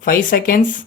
5 seconds.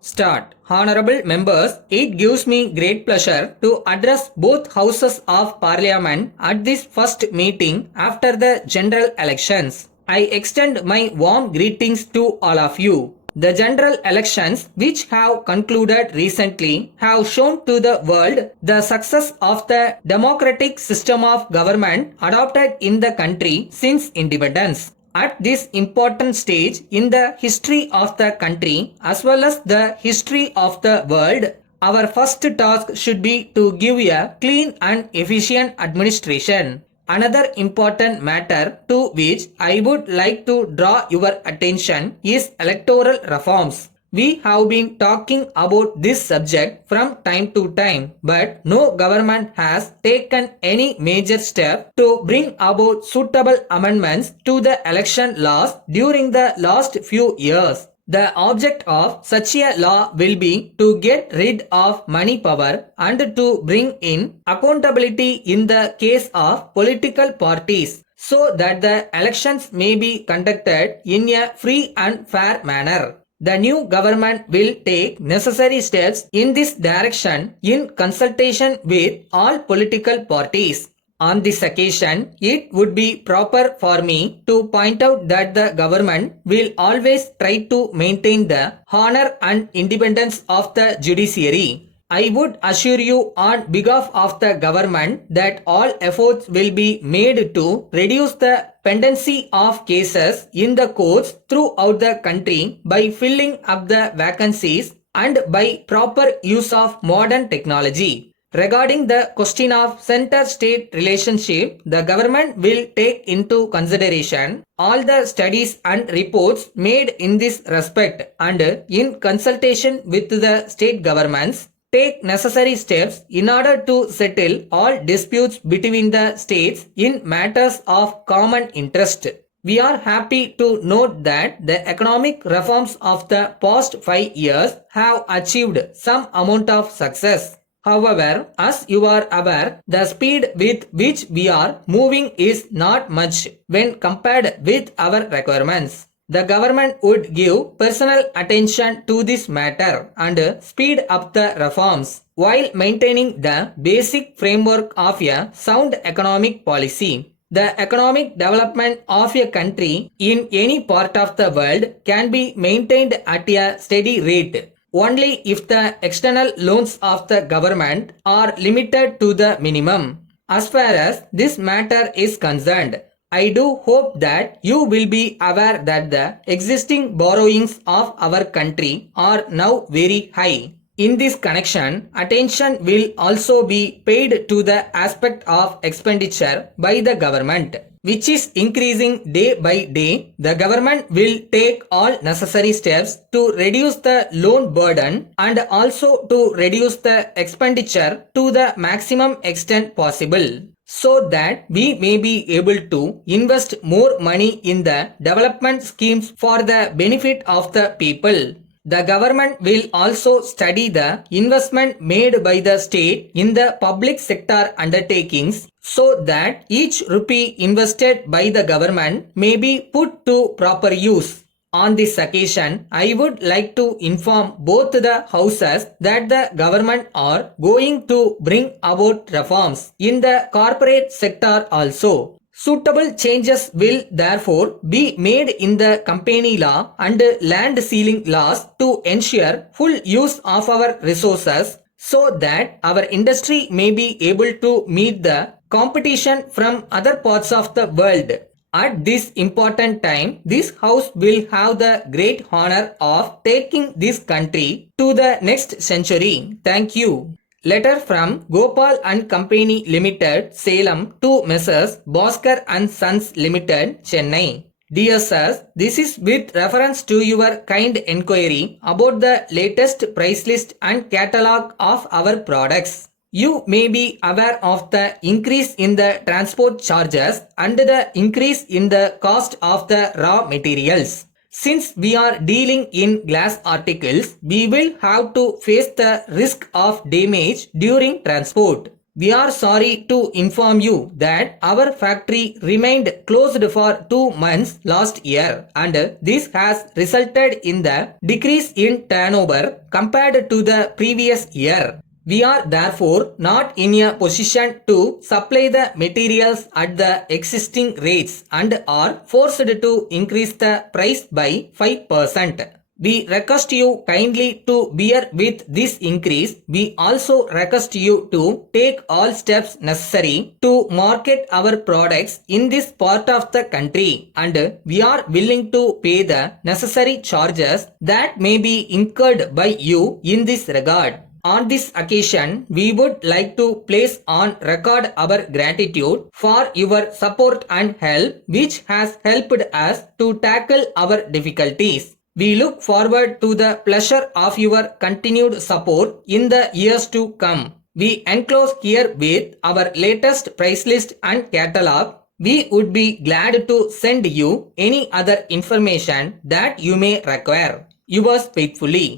Start. Honorable members, it gives me great pleasure to address both houses of parliament at this first meeting after the general elections. I extend my warm greetings to all of you. The general elections, which have concluded recently, have shown to the world the success of the democratic system of government adopted in the country since independence. At this important stage in the history of the country as well as the history of the world, our first task should be to give a clean and efficient administration. Another important matter to which I would like to draw your attention is electoral reforms. We have been talking about this subject from time to time, but no government has taken any major step to bring about suitable amendments to the election laws during the last few years. The object of such a law will be to get rid of money power and to bring in accountability in the case of political parties so that the elections may be conducted in a free and fair manner. The new government will take necessary steps in this direction in consultation with all political parties. On this occasion, it would be proper for me to point out that the government will always try to maintain the honor and independence of the judiciary. I would assure you on behalf of the government that all efforts will be made to reduce the pendency of cases in the courts throughout the country by filling up the vacancies and by proper use of modern technology. Regarding the question of center-state relationship, the government will take into consideration all the studies and reports made in this respect and in consultation with the state governments take necessary steps in order to settle all disputes between the states in matters of common interest. We are happy to note that the economic reforms of the past 5 years have achieved some amount of success. However, as you are aware, the speed with which we are moving is not much when compared with our requirements. The government would give personal attention to this matter and speed up the reforms while maintaining the basic framework of a sound economic policy. The economic development of a country in any part of the world can be maintained at a steady rate only if the external loans of the government are limited to the minimum. As far as this matter is concerned, I do hope that you will be aware that the existing borrowings of our country are now very high. In this connection, attention will also be paid to the aspect of expenditure by the government, which is increasing day by day. The government will take all necessary steps to reduce the loan burden and also to reduce the expenditure to the maximum extent possible, so that we may be able to invest more money in the development schemes for the benefit of the people. The government will also study the investment made by the state in the public sector undertakings so that each rupee invested by the government may be put to proper use. On this occasion, I would like to inform both the houses that the government are going to bring about reforms in the corporate sector also. Suitable changes will therefore be made in the company law and land ceiling laws to ensure full use of our resources so that our industry may be able to meet the competition from other parts of the world. At this important time, this house will have the great honor of taking this country to the next century. Thank you. Letter from Gopal and Company Limited, Salem to Messrs. Bhaskar and Sons Limited, Chennai. Dear sirs, this is with reference to your kind enquiry about the latest price list and catalogue of our products. You may be aware of the increase in the transport charges and the increase in the cost of the raw materials. Since we are dealing in glass articles, we will have to face the risk of damage during transport. We are sorry to inform you that our factory remained closed for 2 months last year and this has resulted in the decrease in turnover compared to the previous year. We are therefore not in a position to supply the materials at the existing rates and are forced to increase the price by 5%. We request you kindly to bear with this increase. We also request you to take all steps necessary to market our products in this part of the country and we are willing to pay the necessary charges that may be incurred by you in this regard. On this occasion, we would like to place on record our gratitude for your support and help which has helped us to tackle our difficulties. We look forward to the pleasure of your continued support in the years to come. We enclose here with our latest price list and catalog. We would be glad to send you any other information that you may require. Yours faithfully.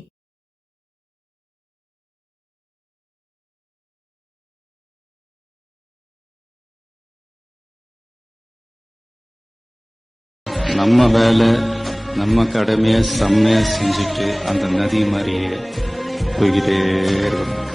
நம்ம வேலை நம்ம கடமையை செம்மையா செஞ்சுட்டு அந்த நதி மாதிரியே போய்கிட்டே இருக்கணும்.